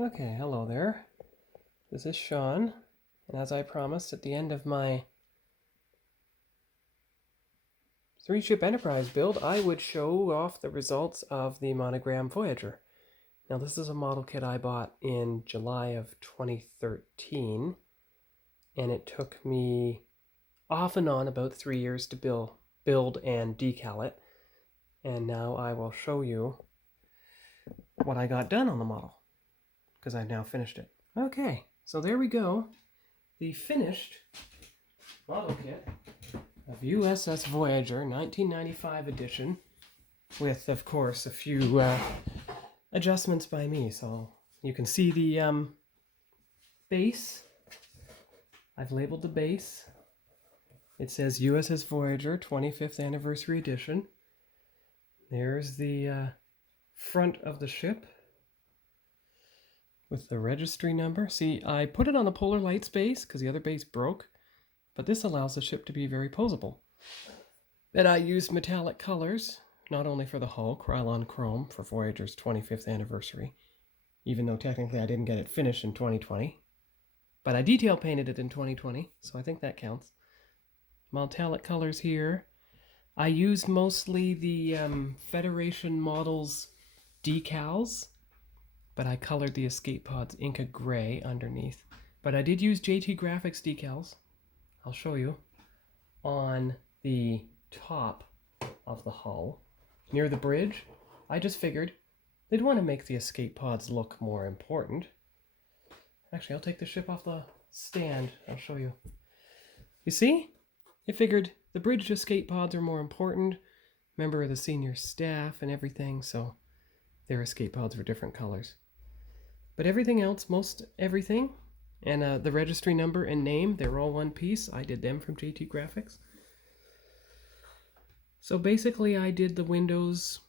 Okay, hello there. This is Sean, and as I promised at the end of my 3-ship Enterprise build, I would show off the results of the Monogram Voyager. Now this is a model kit I bought in July of 2013, and it took me off and on about 3 years to build and decal it, and now I will show you what I got done on the model, because I've now finished it. Okay, so there we go. The finished model kit of USS Voyager 1995 edition, with, of course, a few adjustments by me. So you can see the base. I've labeled the base. It says USS Voyager 25th Anniversary Edition. There's the front of the ship with the registry number. See, I put it on the polar lights base because the other base broke, but this allows the ship to be very posable. And I used metallic colors, not only for the hull, Krylon Chrome for Voyager's 25th anniversary, even though technically I didn't get it finished in 2020, but I detail painted it in 2020, so I think that counts. Metallic colors here. I used mostly the Federation models decals, but I colored the escape pods Inca Gray underneath. But I did use JT Graphics decals, I'll show you, on the top of the hull, near the bridge. I just figured they'd want to make the escape pods look more important. Actually, I'll take the ship off the stand. I'll show you. You see? I figured the bridge escape pods are more important. Member of the senior staff and everything, so their escape pods were different colors. But everything else, most everything, and the registry number and name, they're all one piece. I did them from JT Graphics. So basically I did the windows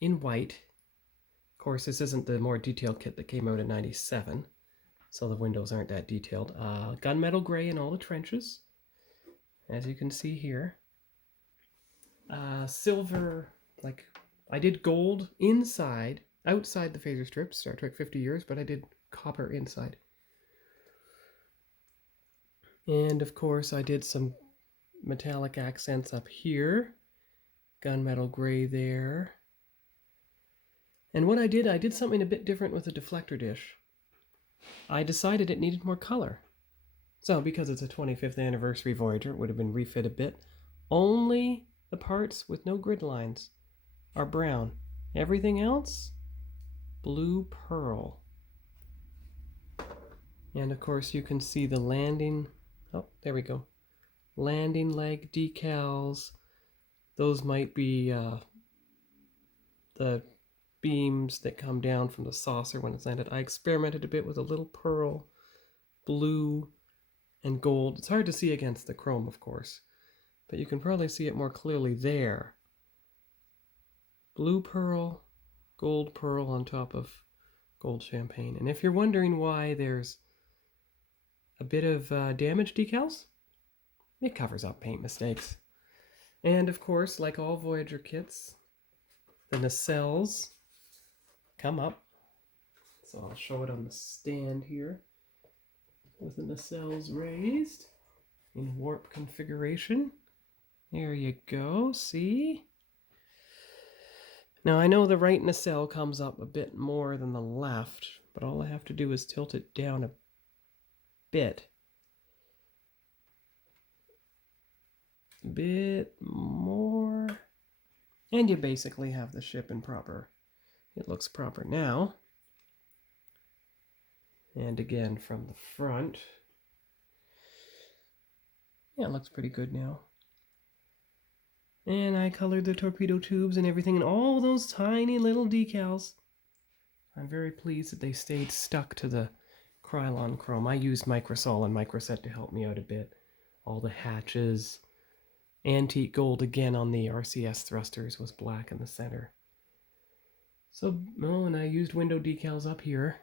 in white. Of course, this isn't the more detailed kit that came out in '97, so the windows aren't that detailed. Gunmetal gray in all the trenches, as you can see here. Silver, like, I did gold inside, outside the phaser strips, Star Trek 50 years, but I did copper inside. And of course I did some metallic accents up here, gunmetal gray there. And what I did something a bit different with the deflector dish. I decided it needed more color. So because it's a 25th anniversary Voyager, it would have been refit a bit. Only the parts with no grid lines are brown. Everything else, blue pearl. And of course you can see the landing, oh, there we go. Landing leg decals. Those might be the beams that come down from the saucer when it's landed. I experimented a bit with a little pearl, blue, and gold. It's hard to see against the chrome, of course, but you can probably see it more clearly there. Blue pearl, gold pearl on top of gold champagne. And if you're wondering why there's a bit of damage decals, it covers up paint mistakes. And of course, like all Voyager kits, the nacelles come up. So I'll show it on the stand here with the nacelles raised in warp configuration. There you go, see? Now I know the right nacelle comes up a bit more than the left, but all I have to do is tilt it down a bit more, and you basically have the ship in proper, it looks proper now. And again from the front, yeah, it looks pretty good now. And I colored the torpedo tubes and everything, and all those tiny little decals. I'm very pleased that they stayed stuck to the Krylon Chrome. I used Microsol and Microset to help me out a bit. All the hatches. Antique gold again on the RCS thrusters was black in the center. So, oh, and I used window decals up here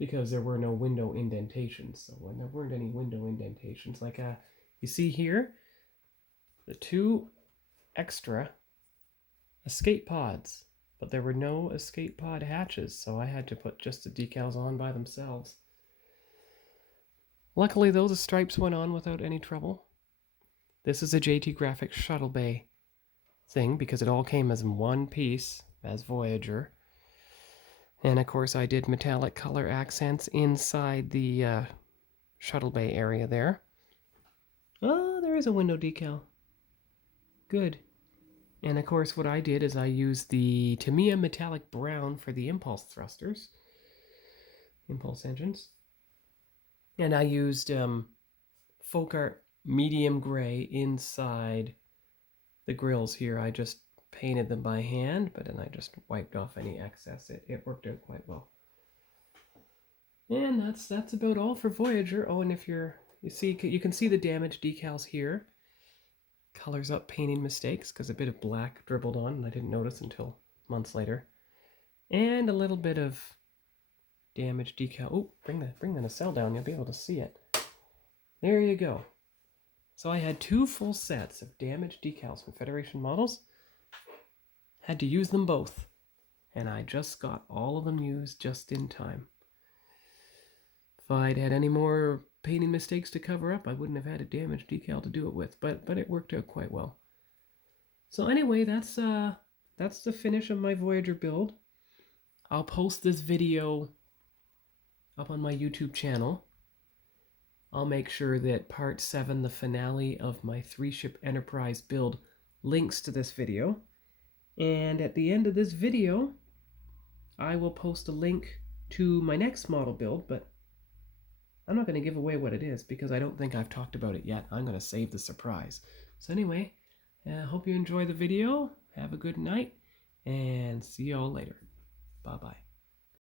because there were no window indentations. So when there weren't any window indentations, like you see here, the two extra escape pods but there were no escape pod hatches, so I had to put just the decals on by themselves. Luckily, though, the stripes went on without any trouble. This is a JT Graphics Shuttle Bay thing because it all came as one piece as Voyager. And of course, I did metallic color accents inside the Shuttle Bay area there. Oh, there is a window decal. Good. And of course, what I did is I used the Tamiya metallic brown for the impulse thrusters, impulse engines. And I used folk art medium gray inside the grills here. I just painted them by hand, but then I just wiped off any excess. It worked out quite well. And that's about all for Voyager. Oh, and if you can see the damaged decals here. Colors up painting mistakes because a bit of black dribbled on and I didn't notice until months later. And a little bit of damaged decal. Oh, bring the nacelle down, you'll be able to see it. There you go. So I had 2 full sets of damaged decals from Federation models. Had to use them both. And I just got all of them used just in time. If I'd had any more painting mistakes to cover up, I wouldn't have had a damaged decal to do it with, but it worked out quite well. So anyway, that's the finish of my Voyager build. I'll post this video up on my YouTube channel. I'll make sure that part 7, the finale of my 3-ship Enterprise build, links to this video. And at the end of this video, I will post a link to my next model build, but I'm not going to give away what it is because I don't think I've talked about it yet. I'm going to save the surprise. So anyway, I hope you enjoy the video. Have a good night, and see you all later. Bye-bye.